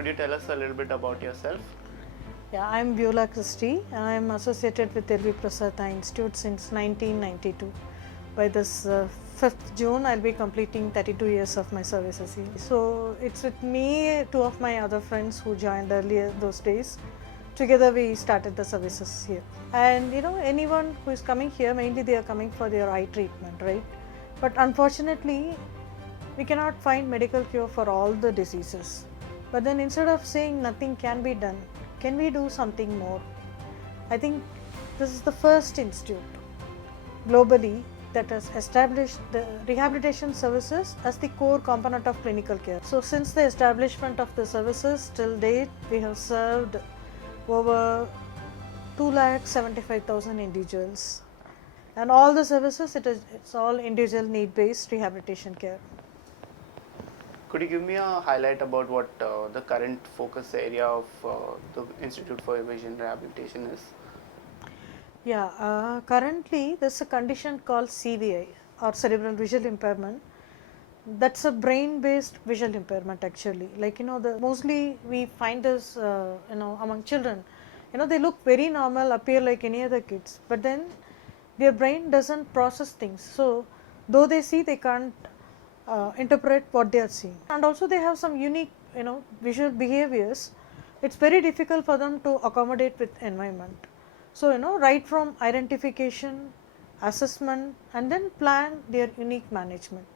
could you tell us a little bit about yourself? Yeah, I'm Beula Christy and I'm associated with LVPEI Institute since 1992. By this 5th June, I'll be completing 32 years of my services here. So it's with me, two of my other friends who joined earlier those days. Together we started the services here. And anyone who is coming here, mainly they are coming for their eye treatment, right? But unfortunately, we cannot find medical cure for all the diseases. But then instead of saying nothing can be done, can we do something more? I think this is the first institute globally that has established the rehabilitation services as the core component of clinical care. So since the establishment of the services till date, we have served over 2,75,000 individuals. And all the services, it's all individual need-based rehabilitation care. Could you give me a highlight about what the current focus area of the Institute for Vision Rehabilitation is? Yeah, currently there's a condition called CVI or cerebral visual impairment. That's a brain-based visual impairment actually. Like mostly we find this among children. They look very normal, appear like any other kids, but then their brain doesn't process things. So though they see, they can't interpret what they are seeing, and also they have some unique visual behaviors. It's very difficult for them to accommodate with environment. So right from identification, assessment, and then plan their unique management.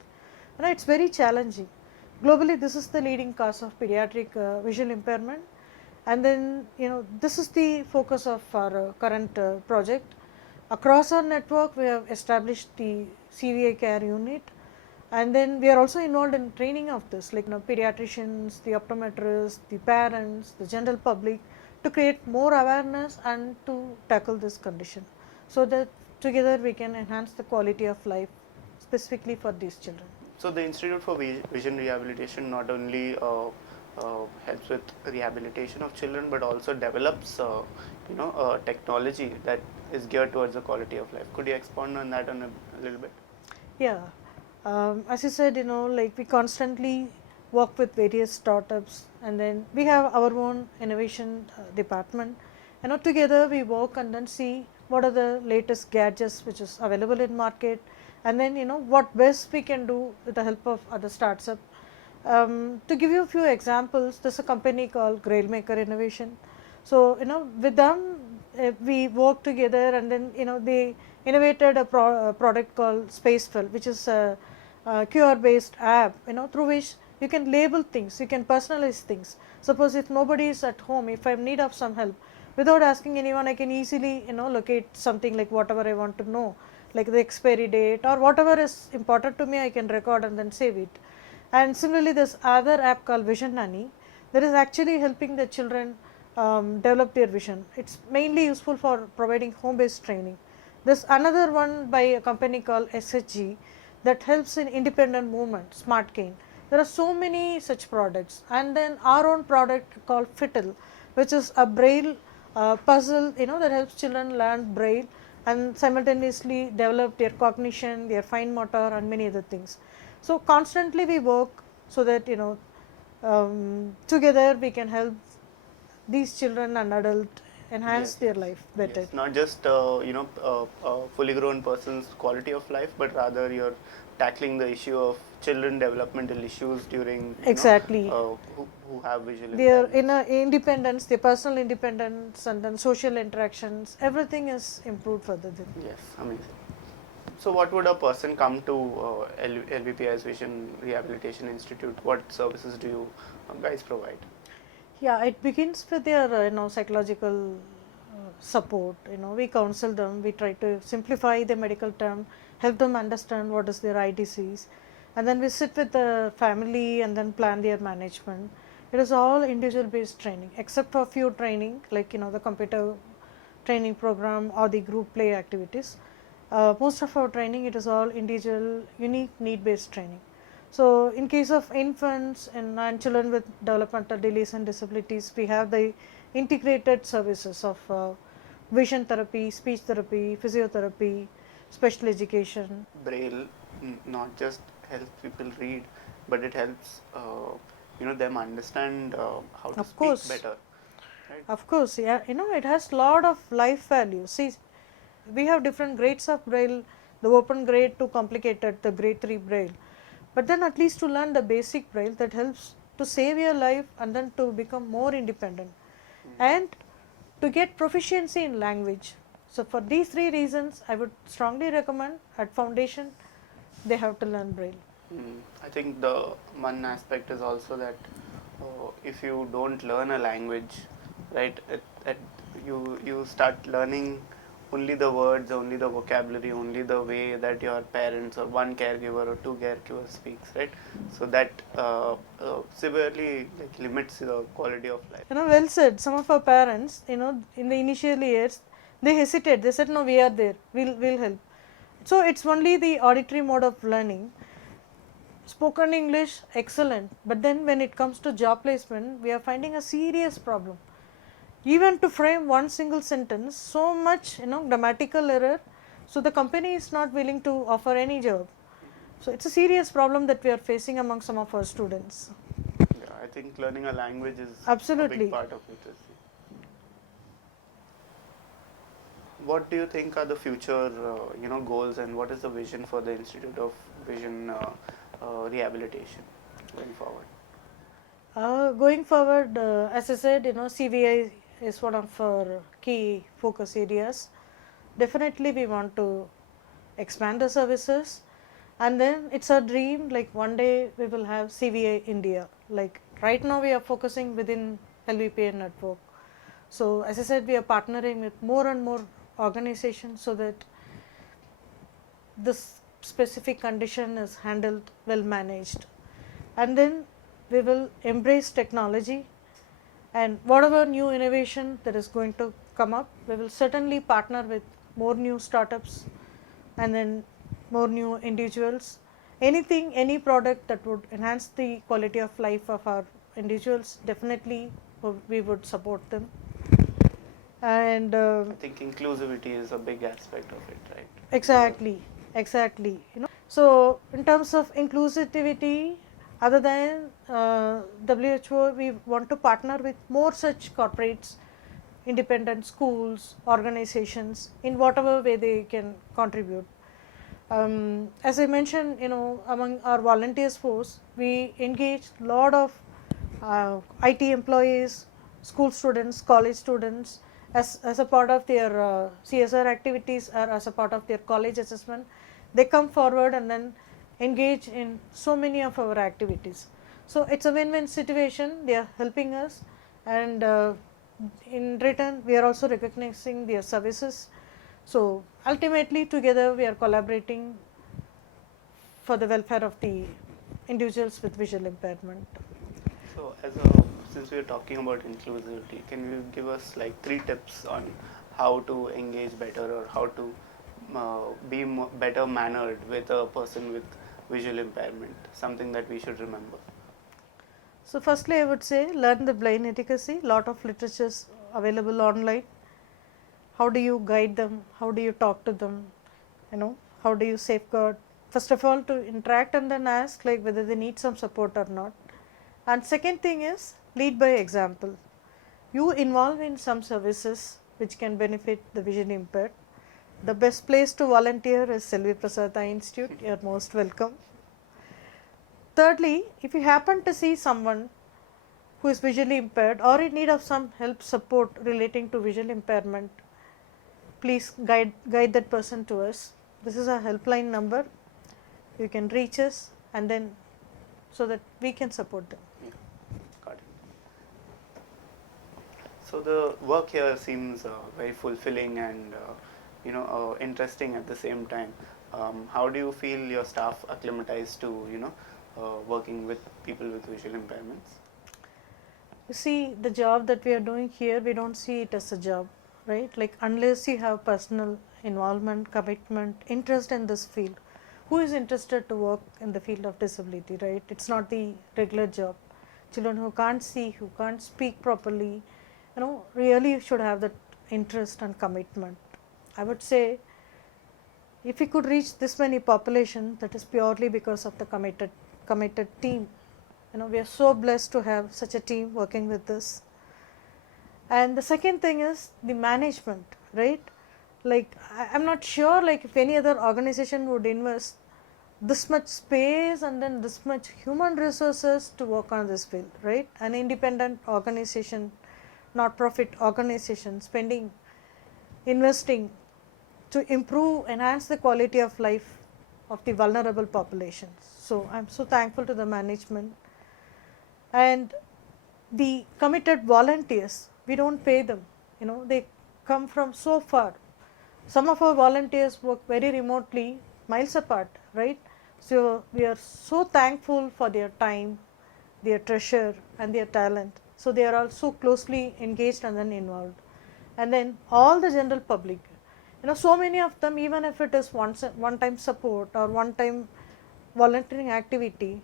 It's very challenging. Globally, this is the leading cause of pediatric visual impairment, and then this is the focus of our current project. Across our network, we have established the CVA care unit. And then we are also involved in training of this, like pediatricians, the optometrists, the parents, the general public, to create more awareness and to tackle this condition, so that together we can enhance the quality of life specifically for these children. So the Institute for Vision Rehabilitation not only helps with rehabilitation of children, but also develops technology that is geared towards the quality of life. Could you expand on that a little bit? Yeah. As you said, like we constantly work with various startups, and then we have our own innovation department. Together we work and then see what are the latest gadgets which is available in market, and then what best we can do with the help of other startups. To give you a few examples, there's a company called Grailmaker Innovation. So with them we work together, and then they innovated a product called Spacefill, which is a QR based app through which you can label things, you can personalize things. Suppose if nobody is at home, if I'm in need of some help, without asking anyone, I can easily locate something like whatever I want to know, like the expiry date or whatever is important to me, I can record and then save it. And similarly, this other app called Vision Nanny, that is actually helping the children develop their vision. It's mainly useful for providing home based training. There's another one by a company called SHG that helps in independent movement, Smart Cane. There are so many such products. And then our own product called Fiddle, which is a braille puzzle that helps children learn braille and simultaneously develop their cognition, their fine motor, and many other things. So constantly we work so that together we can help these children and adults enhance their life better. Yes, not just fully grown person's quality of life, but rather you're tackling the issue of children developmental issues during exactly who have visual their impairments. Independence, their personal independence, and then social interactions, everything is improved further then. Yes, amazing. So what would a person come to LVPEI's Vision Rehabilitation Institute? What services do you guys provide? Yeah, it begins with their psychological support. We counsel them, we try to simplify the medical term, help them understand what is their eye disease, and then we sit with the family and then plan their management. It is all individual based training, except for few training like the computer training program or the group play activities. Most of our training, it is all individual, unique need based training. So in case of infants and children with developmental delays and disabilities, we have the integrated services of vision therapy, speech therapy, physiotherapy, special education. Braille not just helps people read, but it helps them understand how to Of speak course, better, right? of course, yeah, it has lot of life value. See, we have different grades of braille, the open grade to complicated, the grade 3 braille, but then at least to learn the basic braille that helps to save your life and then to become more independent and to get proficiency in language. So for these three reasons I would strongly recommend at foundation they have to learn braille. I think the one aspect is also that if you don't learn a language, right, you start learning only the words, only the vocabulary, only the way that your parents or one caregiver or two caregivers speaks, right? So that severely like limits the quality of life. Well said. Some of our parents, in the initial years, they hesitate. They said, "No, we are there. We'll help." So it's only the auditory mode of learning. Spoken English, excellent. But then when it comes to job placement, we are finding a serious problem. Even to frame one single sentence, so much grammatical error. So the company is not willing to offer any job. So it's a serious problem that we are facing among some of our students. Yeah, I think learning a language is a big Absolutely. part of it. What do you think are the future, goals, and what is the vision for the Institute of Vision Rehabilitation going forward? Going forward, as I said, CVI is one of our key focus areas. Definitely, we want to expand the services, and then it's our dream. Like one day, we will have CVI India. Like right now, we are focusing within LVPEI network. So, as I said, we are partnering with more and more organizations so that this specific condition is handled well managed, and then we will embrace technology, and whatever new innovation that is going to come up, we will certainly partner with more new startups and then more new individuals. Anything, any product that would enhance the quality of life of our individuals, definitely we would support them. And I think inclusivity is a big aspect of it, right? exactly, exactly. So in terms of inclusivity, other than WHO, we want to partner with more such corporates, independent schools, organizations, in whatever way they can contribute. As I mentioned, among our volunteers force, we engage a lot of IT employees, school students, college students, as a part of their CSR activities or as a part of their college assessment. They come forward and then engage in so many of our activities. So it's a win-win situation. They are helping us, and in return, we are also recognizing their services. So ultimately, together we are collaborating for the welfare of the individuals with visual impairment. So, since we are talking about inclusivity, can you give us like 3 tips on how to engage better or how to be better mannered with a person with visual impairment? Something that we should remember. So firstly, I would say learn the blind literacy. Lot of literatures available online. How do you guide them? How do you talk to them? How do you safeguard? First of all, to interact and then ask like whether they need some support or not. And second thing is lead by example. You involve in some services which can benefit the vision impaired. The best place to volunteer is LVPEI Institute. You are most welcome. Thirdly, if you happen to see someone who is visually impaired or in need of some help support relating to visual impairment, please guide that person to us. This is our helpline number. You can reach us and then so that we can support them. Yeah, got it. So the work here seems very fulfilling and interesting at the same time. How do you feel your staff acclimatized to working with people with visual impairments? You see, the job that we are doing here, we don't see it as a job, right? Like unless you have personal involvement, commitment, interest in this field. Who is interested to work in the field of disability, right? It's not the regular job. Children who can't see, who can't speak properly, really should have that interest and commitment. I would say if we could reach this many population, that is purely because of the committed team We are so blessed to have such a team working with this. And the second thing is the management, right? Like I'm not sure like if any other organization would invest this much space and then this much human resources to work on this field, right? An independent organization, not profit organization, investing to improve, enhance the quality of life of the vulnerable populations. So I'm so thankful to the management and the committed volunteers. We don't pay them, they come from so far. Some of our volunteers work very remotely, miles apart, right? So we are so thankful for their time, their treasure and their talent. So they are all so closely engaged and then involved. And then all the general public, so many of them, even if it is one time support or one time volunteering activity,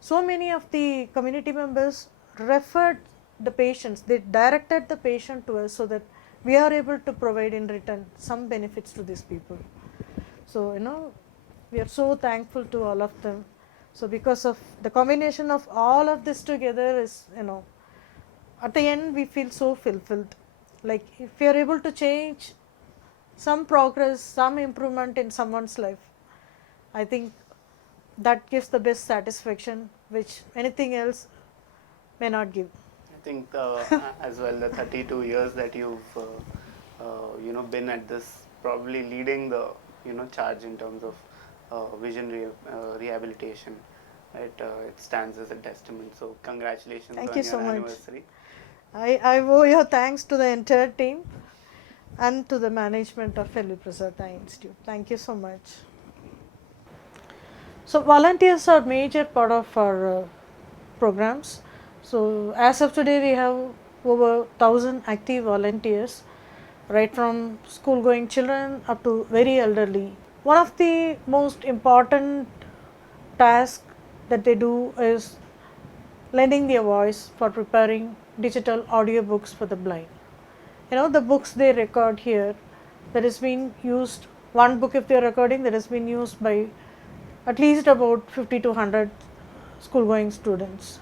so many of the community members referred the patients, they directed the patient to us so that we are able to provide in return some benefits to these people. So we are so thankful to all of them. So because of the combination of all of this together is, at the end we feel so fulfilled. Like if we are able to change some progress, some improvement in someone's life, I think that gives the best satisfaction which anything else may not give. I think as well the 32 years that you've been at this, probably leading the charge in terms of vision rehabilitation, right? It stands as a testament. So congratulations Thank on you your so much. anniversary. I owe your thanks to the entire team and to the management of LVPEI Institute. Thank you so much. So volunteers are major part of our programs. So as of today we have over 1,000 active volunteers, right from school going children up to very elderly. One of the most important tasks that they do is lending their voice for preparing digital audiobooks for the blind. The books they record here, that has been used, one book if they are recording, that has been used by at least about 50 to 100 school going students.